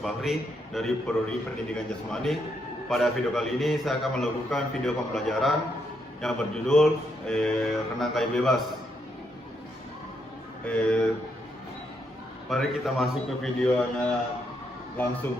Bahri dari Prodi Pendidikan Jasmani. Pada video kali ini saya akan melakukan video pembelajaran yang berjudul renang kayu bebas. Mari kita masuk ke videonya langsung.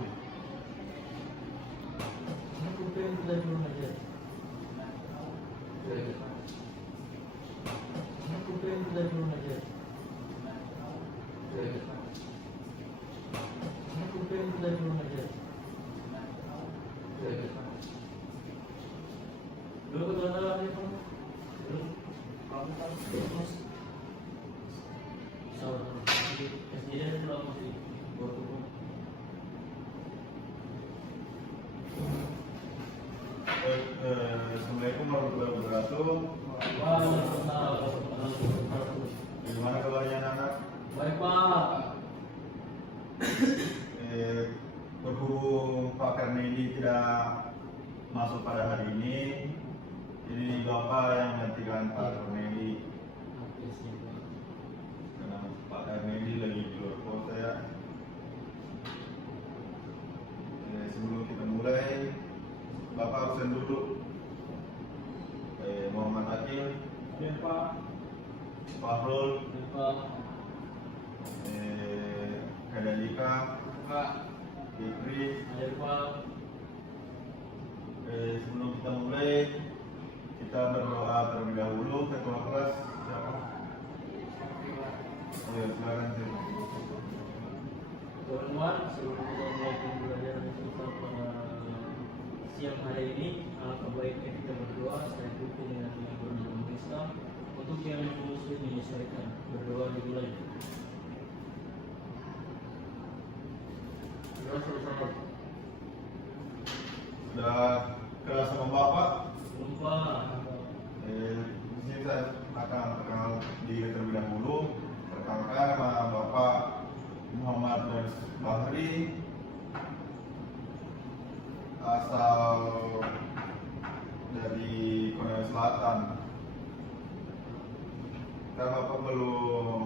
Assalamualaikum warahmatullahi wabarakatuh. Gimana kabarnya anak? Baik Pak. Berhubung Pak Karnedi tidak masuk pada hari ini Bapak yang menggantikan Pak Karnedi. Karena Pak Karnedi lagi di luar kota ya. Sebelum kita mulai, Bapak absen dulu. Muhammad Akil, Ya Pak. Fahrul, Ya Pak. Kadalika, Pak. Fikri. Ya Pak. Sebelum kita mulai, kita berdoa terlebih dahulu. Ketua kelas siapa? Silakan. Teman-teman, sebelum kita mulai pembelajaran kita pada siang hari ini, alangkah baiknya kita berdoa. Saya dukung dengan agama Islam untuk yang muslim menyelesaikan. Berdoa dimulai. Sudah kelas sama Bapak. Lupa. Di sini saya akan kenal diri terlebih dahulu. Perkenalkan nama Bapak Muhammad Bahri, asal dari Korea Selatan. Karena Bapak belum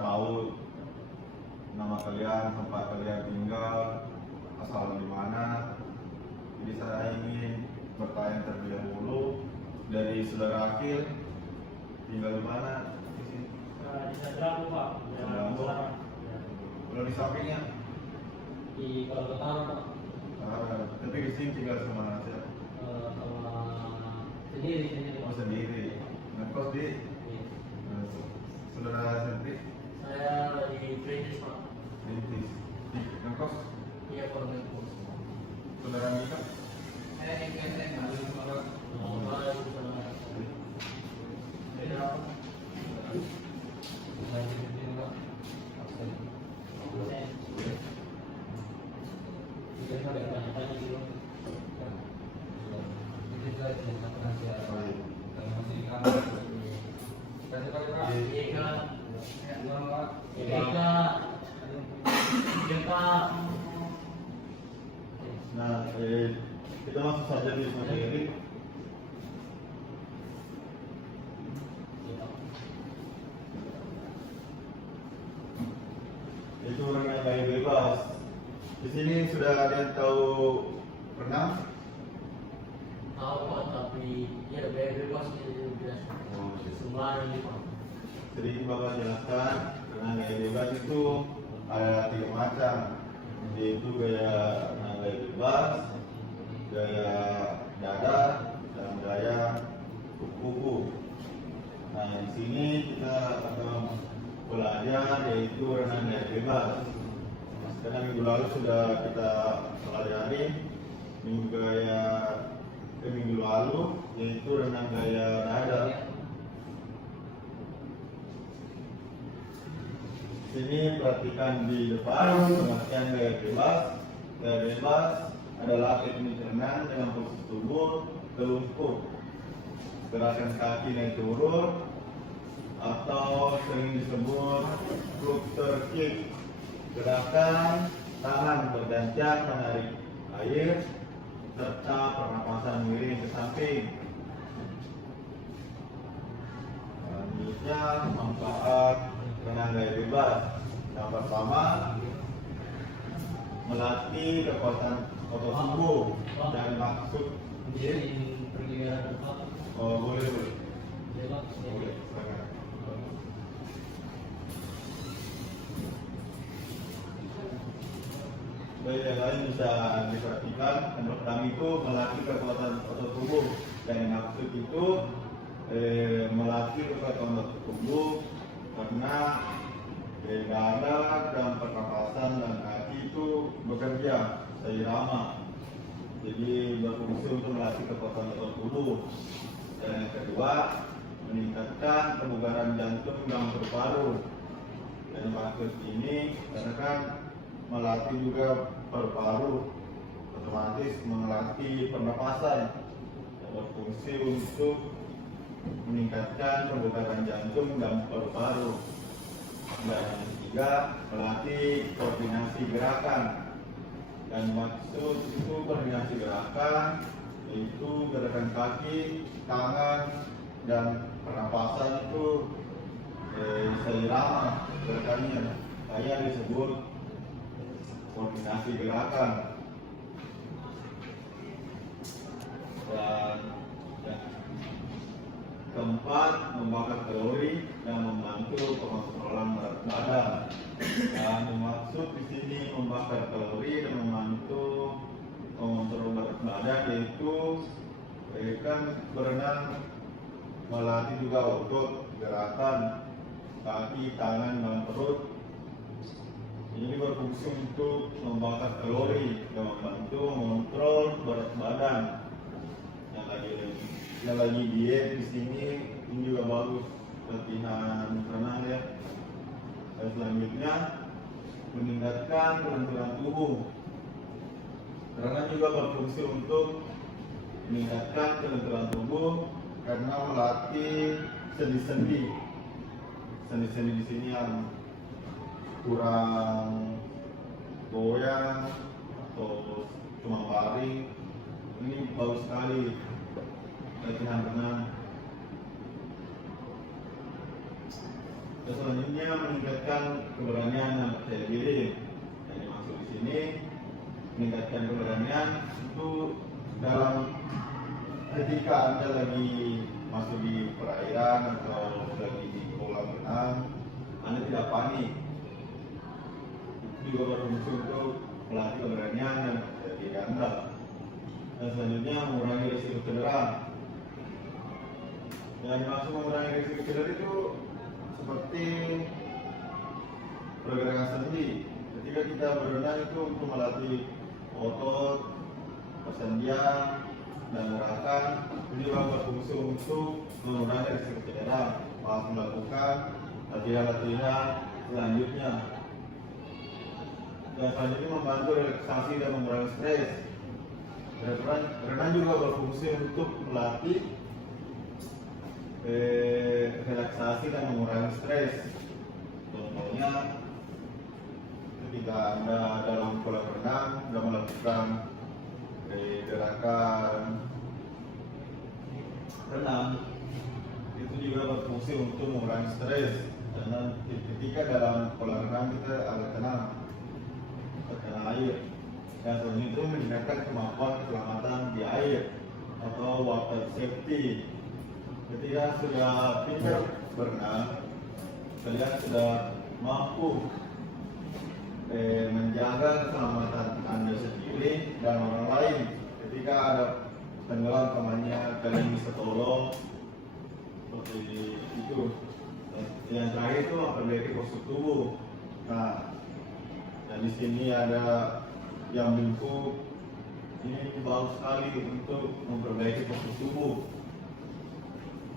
tahu nama kalian, tempat kalian tinggal, asal di mana. Jadi saya ingin bertanya terlebih dahulu dari saudara Akil, tinggal di mana? Di sini. Di Sadramu Pak. Sadramu. Kalau di sampingnya? Di Kota Utara Pak. Tapi di sini tinggal sama siapa? Sendiri. Oh sendiri. Ngekos di saudara sendiri? Saya di Princes Pak. Di ngekos? Iya Pak. Ngekos. Saudara Mika? Nah, kita langsung saja di materi. Itu renang kayu bebas. Di sini sudah ada yang tahu renang? Tahu Pak, tapi ya bebas itu biasa. Sembarang ini Pak. Sedikit Bapak jelaskan, renang gaya bebas itu ada 3 macam, yaitu gaya renang gaya bebas, gaya dada, dan gaya kuku-kuku. Nah di sini kita akan belajar yaitu renang gaya bebas. Karena minggu lalu sudah kita pelajari minggu lalu yaitu renang gaya dada. Sini perhatikan di depan pengertian gaya bebas. Gaya bebas adalah teknik renang dengan posisi tubuh telungkup, gerakan kaki naik turun, atau sering disebut flutter kick, gerakan tangan bergantian menarik air serta pernapasan miring ke samping. Selanjutnya manfaat renang gaya bebas. Yang pertama, melatih kekuatan otot tubuh dan maksud. Jadi ingin pergi ke arah tempat. Oh, boleh. Ya, Pak. Boleh, silakan. Baik, yang lain bisa diperhatikan. Yang pertama itu melatih kekuatan otot tubuh. Dan yang maksud itu melatih kekuatan otot tubuh karena dada dan pernapasan dan kaki itu bekerja seirama. Jadi berfungsi untuk melatih kekuatan otot tubuh. Dan yang kedua, meningkatkan kebugaran jantung dan paru-paru. Dan maksud ini karena kan melatih juga paru-paru, otomatis melatih pernapasan yang berfungsi untuk meningkatkan kebugaran jantung dan paru-paru. Dan yang ketiga, melatih koordinasi gerakan. Dan maksud itu koordinasi gerakan yaitu gerakan kaki, tangan, dan pernapasan itu seirama gerakannya. Saya disebut koordinasi gerakan. Dan keempat, membakar kalori dan membantu pengontrolan berat badan. Dan maksud di sini membakar kalori dan membantu pengontrol berat badan yaitu kan berenang melatih juga otot, gerakan kaki, tangan, dan perut. Ini berfungsi untuk membakar kalori dan membantu mengontrol berat badan. Yang lagi diet di sini ini juga bagus latihan renang ya. Dan selanjutnya meningkatkan kelenturan tubuh. Renang juga berfungsi untuk meningkatkan kelenturan tubuh karena melatih sendi-sendi. Sendi-sendi di sini yang kurang goyang atau cuma baring, ini bagus sekali latihan renang. Dan selanjutnya meningkatkan keberanian dan percaya diri. Yang dimaksud di sini meningkatkan keberanian itu dalam ketika Anda lagi masuk di perairan atau lagi di kolam renang, Anda tidak panik. Juga berfungsi untuk melatih keberanian dan percaya diri Anda. Dan selanjutnya mengurangi risiko cedera. Yang dimaksud mengurangi risiko cedera itu seperti pergerakan sendi. Ketika kita berenang itu untuk melatih otot, persendian, dan gerakan. Ini juga berfungsi untuk mengurangi risiko cedera. Pas melakukan latihan-latihan selanjutnya. Dan selanjutnya membantu relaksasi dan mengurangi stres. Renang juga berfungsi untuk melatih relaksasi dan mengurangi stres. Contohnya ketika Anda dalam kolam renang sudah melakukan gerakan renang, itu juga berfungsi untuk mengurangi stres. Karena ketika dalam kolam renang kita agak tenang, terkena air. Dan selanjutnya itu meningkatkan kemampuan keselamatan di air atau water safety. Ketika sudah pintar berenang, kalian sudah mampu menjaga keselamatan Anda sendiri dan orang lain. Ketika ada tenggelam temannya, kalian bisa tolong seperti itu. Yang terakhir itu memperbaiki postur tubuh. Nah, dan di sini ada yang bungkuk. Ini bagus sekali untuk memperbaiki postur tubuh.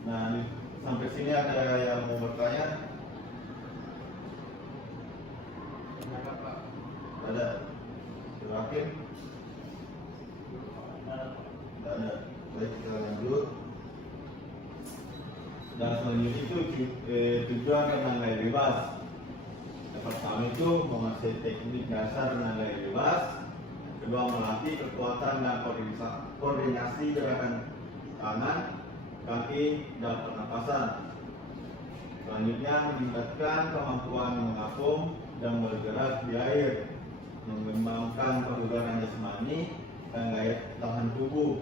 Nah, sampai sini ada yang mau bertanya? Ada? Terakhir? Tidak ada. Baik, kita lanjut. Dan selanjutnya itu tujuan renang layar bebas. Yang pertama itu menguasai teknik dasar renang layar bebas. Kedua, melatih kekuatan dan koordinasi gerakan tangan, kaki, dan pernapasan. Selanjutnya meningkatkan kemampuan mengapung dan bergerak di air. mengembangkan kebugaran jasmani dan gaya tahan tubuh,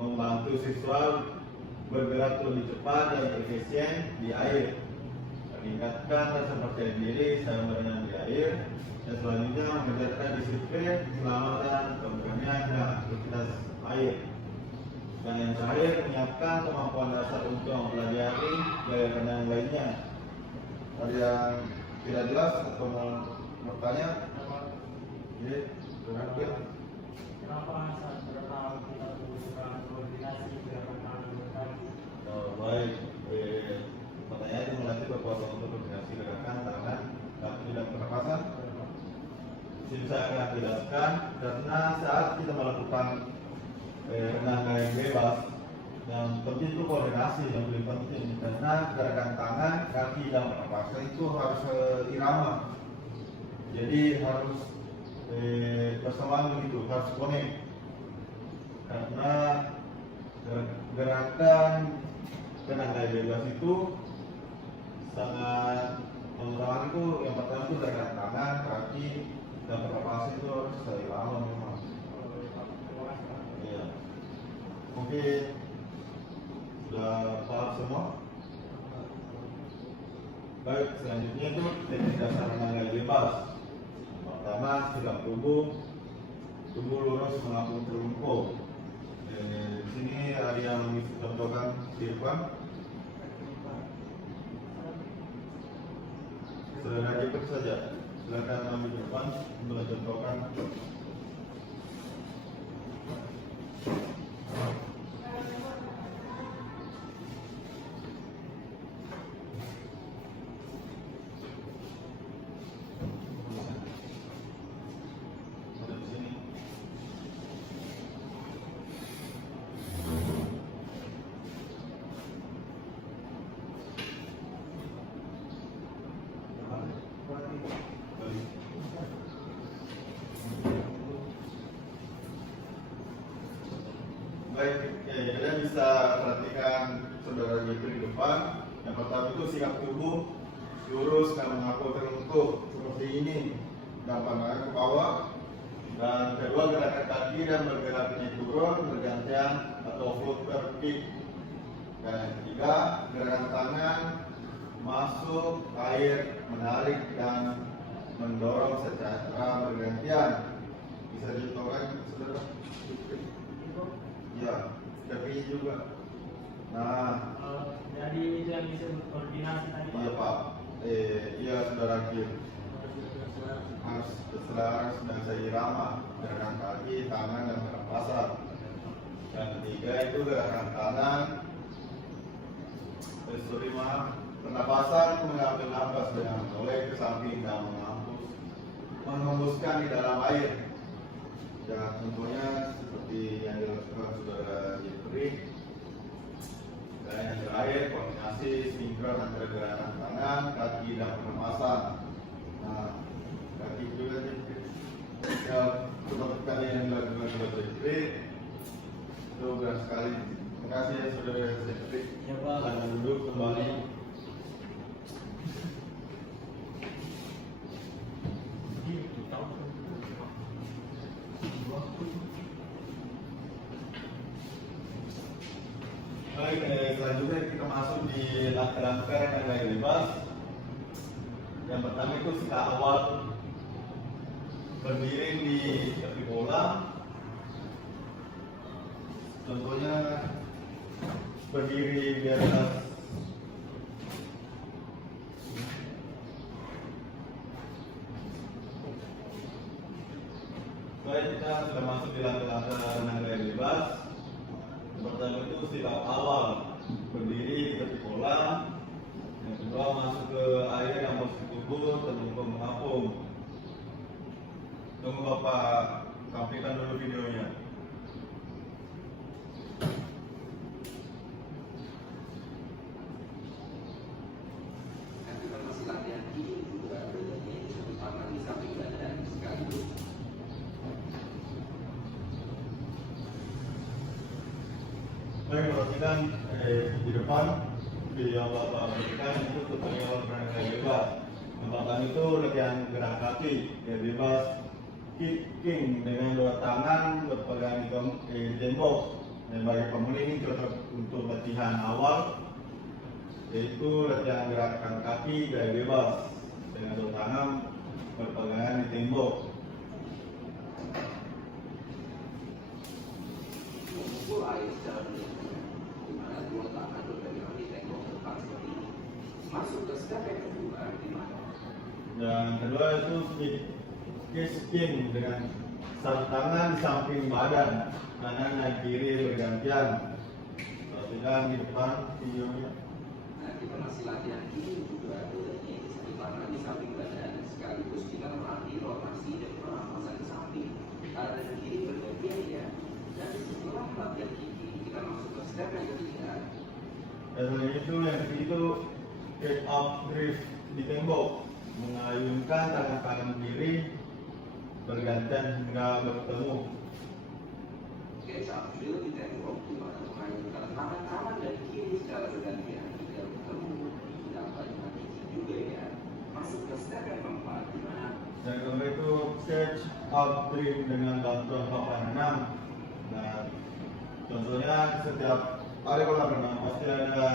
membantu siswa bergerak lebih cepat dan efisien di air, meningkatkan rasa percaya diri saat berenang di air, dan selanjutnya mengajarkan disiplin, keselamatan, keberanian dan aktivitas air. Dan yang terakhir, menyiapkan kemampuan dasar untuk mempelajari gaya renang lainnya. Ada yang tidak jelas atau mau bertanya? Jadi, silakan. Kenapa saat berenang kita membutuhkan koordinasi gerakan tangan dan kaki? Baik, pertanyaan itu melatih kekuatan untuk koordinasi gerakan tangan kaki dan pernapasan. Sini saya akan jelaskan karena saat kita melakukan renang gaya bebas, yang penting itu koordinasi yang paling penting karena gerakan tangan, kaki dan pernapasan itu harus irama. Jadi harus bersamaan begitu, harus connect. Karena gerakan renang gaya bebas itu sangat mengurangi itu yang pertama itu gerakan tangan, kaki dan pernapasan itu harus seirama memang. Iya. Mungkin sudah paham semua. Baik, selanjutnya itu teknik dasar renang gaya bebas. Pertama, sikap tubuh lurus mengapung terlungkup. Di sini ada yang contohkan di depan. Saudara ikut saja. Silakan ambil di depan untuk contohkan. Baik, kalian bisa perhatikan saudara di depan. Yang pertama itu sikap tubuh lurus dan mengaku terlungkup seperti ini, dan pandangan ke bawah. Dan kedua, gerakan kaki dan bergerak naik turun bergantian atau footwork kick. Dan yang ketiga, gerakan tangan masuk air, menarik dan mendorong secara bergantian. Bisa dicontohkan saudara? Ya, tapi juga. Nah, jadi itu yang bisa koordinasi tadi Pak? iya Pak. Iya saudara Kim. Harus selaras dan seirama gerakan kaki, tangan dan pernapasan. Dan ketiga itu gerakan tangan. Pernapasan mengambil nafas dengan menoleh ke samping dan menghembuskan di dalam air. Ya, contohnya seperti yang dilakukan saudara Jeffrey. Dan yang terakhir, koordinasi sinkron antara gerakan tangan, kaki dan pernapasan. Nah, kaki juga ya, seperti kali yang dilakukan saudara Jeffrey itu berat sekali. Terima kasih ya saudara Jeffrey. Ya Pak. Silakan duduk kembali. Baik, selanjutnya kita masuk di langkah-langkah yang gaya bebas. Yang pertama itu sikap awal berdiri di tepi bola. Contohnya berdiri di atas baik, kita sudah masuk di langkah-langkah renang gaya bebas. Pertama itu sikap awal berdiri di tepi kolam. Yang kedua masuk ke air yang masuk tubuh terlungkup mengapung. Tunggu Bapak tampilkan dulu videonya. Baik, perhatikan di depan video yang Bapak berikan itu tutorial renang gaya bebas. Kembangkan itu latihan gerak kaki, ya bebas kicking dengan dua tangan berpegang di tembok. Dan bagi pemula ini cocok untuk latihan awal, yaitu latihan gerakan kaki gaya bebas dengan dua tangan berpegangan di tembok. Memukul air secara berlebihan, di mana dua tangan berpegangan di tembok depan seperti ini. Masuk ke step yang kedua, di mana Dan kedua itu kicking dengan satu tangan di samping badan, kanan dan kiri bergantian. Perhatikan di depan videonya. nah, kita masih latihan ini juga bolehnya di satu tangan di samping badan, sekaligus kita melatih rotasi dan pernapasan di samping. Kanan dan kiri bergantian ya. Dan setelah latihan kiri, kita masuk ke step yang ketiga. Dan selain itu yang ketiga itu kick up drift di tembok, mengayunkan tangan kanan kiri bergantian hingga bertemu. Oke, saat drill di tembok, di mana mengayunkan tangan kanan dan kiri secara bergantian hingga bertemu. Dapat dilatih juga ya. Masuk ke step yang keempat, di mana Dan keempat itu catch up drift dengan bantuan papan renang. Nah, contohnya setiap kali kolam renang pasti ada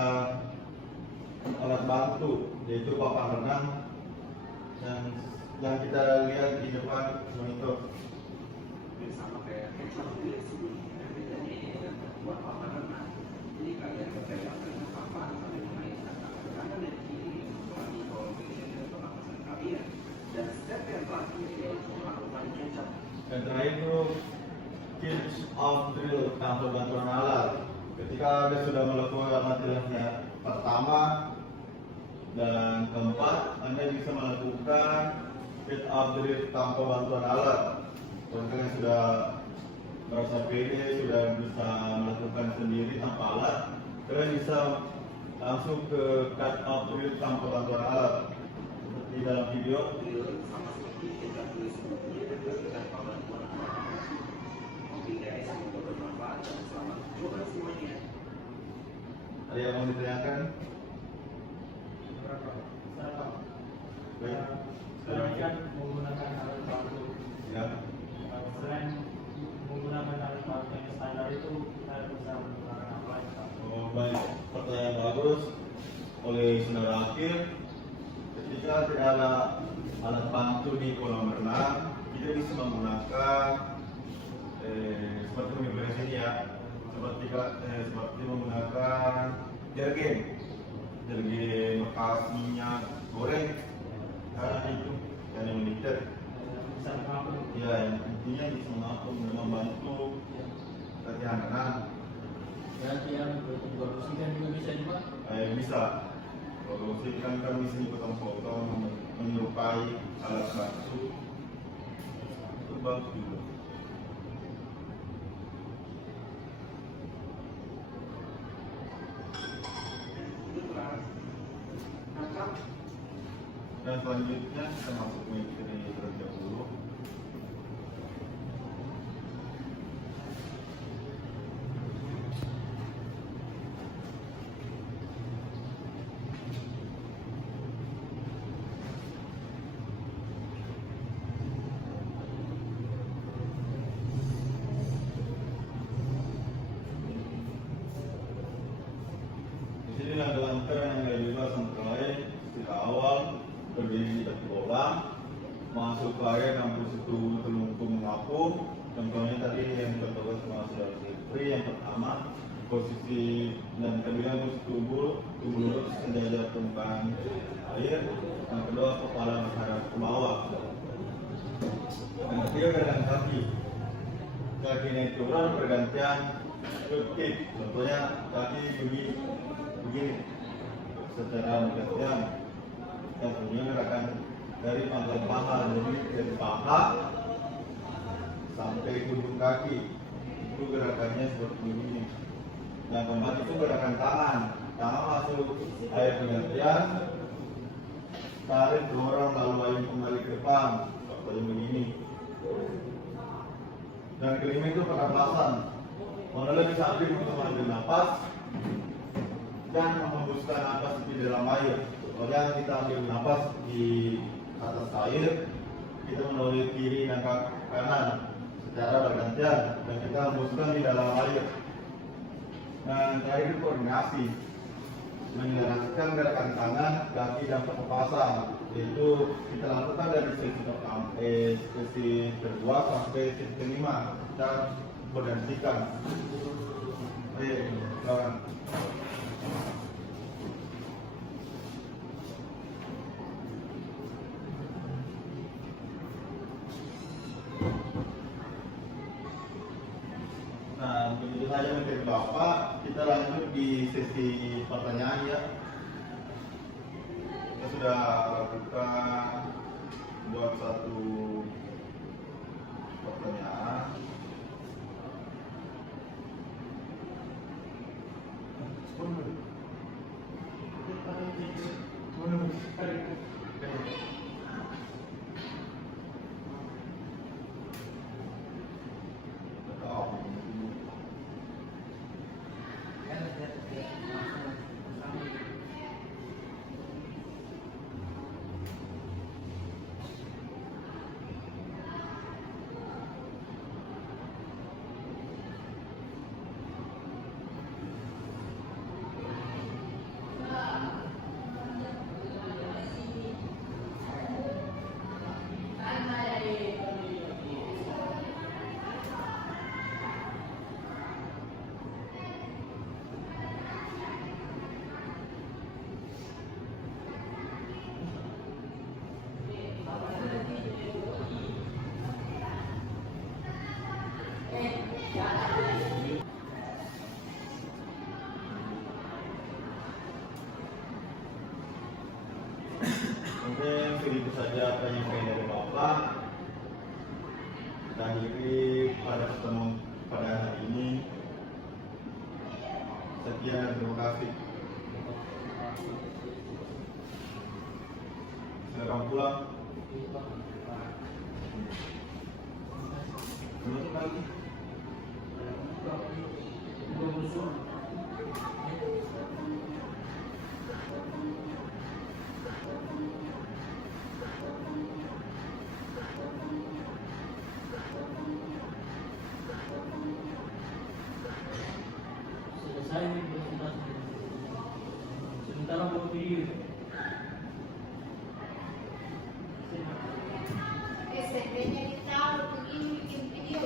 alat bantu, yaitu papan renang yang kita lihat di depan monitor. sama kayak kecap drill sebelumnya, bedanya ini adalah buat papan renang. Jadi kalian berpegang dengan papan sambil mengayunkan tangan kanan dan kiri untuk melatih coordination dan pernapasan kalian. Dan step yang terakhir yaitu melakukan kecap. Dan terakhir itu catch up drill tanpa bantuan alat. Ketika Anda sudah melakukan latihannya pertama dan keempat, Anda bisa melakukan catch up drill tanpa bantuan alat. Kalau kalian sudah merasa pede, sudah bisa melakukan sendiri tanpa alat, kalian bisa langsung ke cut up drill tanpa bantuan alat. Seperti dalam video. Drill sama seperti kecap drill sebelumnya dan tanpa bantuan alat. Oke guys, semoga bermanfaat dan selamat coba semuanya. Ada yang mau ditanyakan? Baik. Selain kan menggunakan alat bantu, Ya. selain menggunakan alat bantu yang standar itu kita bisa menggunakan apa lagi Pak? Oh, baik, pertanyaan bagus oleh saudara akhir. Ketika tidak ada alat bantu di kolam renang, kita bisa menggunakan seperti menggunakan sini ya, seperti menggunakan jergen bekas minyak goreng, karena itu yang limited. Bisa mengapung. Ya, yang intinya bisa mengapung dan membantu latihan renang. Berarti yang berfungsikan juga bisa juga. Bisa. Kalau kan kami sini potong-potong menyerupai alat bantu itu bagus juga. Dan selanjutnya kita masuk materi terlebih dahulu. Di sini ada lantern yang gaya bebas antara lain. Sejak awal berdiri di tepi kolam, masuk ke area yang bersitu terlungkup mengapung. Contohnya tadi yang contohkan sama saudara Silvri, yang pertama posisi dan kedua posisi tubuh lurus sejajar permukaan air, yang kedua kepala menghadap ke bawah. Yang ketiga gerakan kaki, kaki naik turun bergantian kick, contohnya kaki begini secara bergantian. Yang punya gerakan dari pangkal paha, jadi dari paha sampai ujung kaki itu gerakannya seperti ini. Yang keempat itu gerakan tangan masuk air pengertian, tarik dorong lalu ayun kembali ke depan seperti begini. Dan kelima itu pernapasan, menoleh di samping untuk mengambil nafas dan menghembuskan nafas di dalam air. Pokoknya kita ambil nafas di atas air, kita menoleh kiri dan kanan secara bergantian dan kita hembuskan di dalam air. Nah, terakhir koordinasi, menjelaskan gerakan tangan, kaki dan pernapasan, yaitu kita lakukan dari sesi kedua sampai sesi kelima, kita bergantikan. Oke, silakan. Nah, begitu saja materi Bapak, kita lanjut di sesi pertanyaan ya. Kita sudah lakukan buat satu pertanyaan. Mungkin begitu saja apa yang ingin dari Bapak. Kita akhiri pada pertemuan pada hari ini. Sekian dan terima kasih. Silakan pulang. Masuk lagi. Selesai presentasi. Sementara buat video. SMP-nya ditaruh begini bikin video.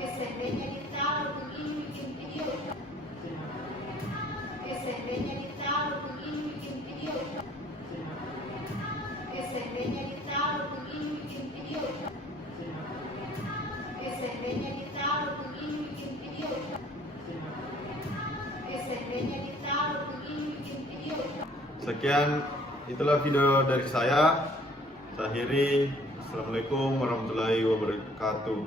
SMP-nya ditaruh begini bikin video. SMP-nya ditaruh begini bikin video. SMP-nya ditaruh begini bikin video. SMP-nya ditaruh begini bikin video. SMP-nya ditaruh begini bikin video. Sekian, itulah video dari saya. Saya akhiri. Assalamualaikum warahmatullahi wabarakatuh.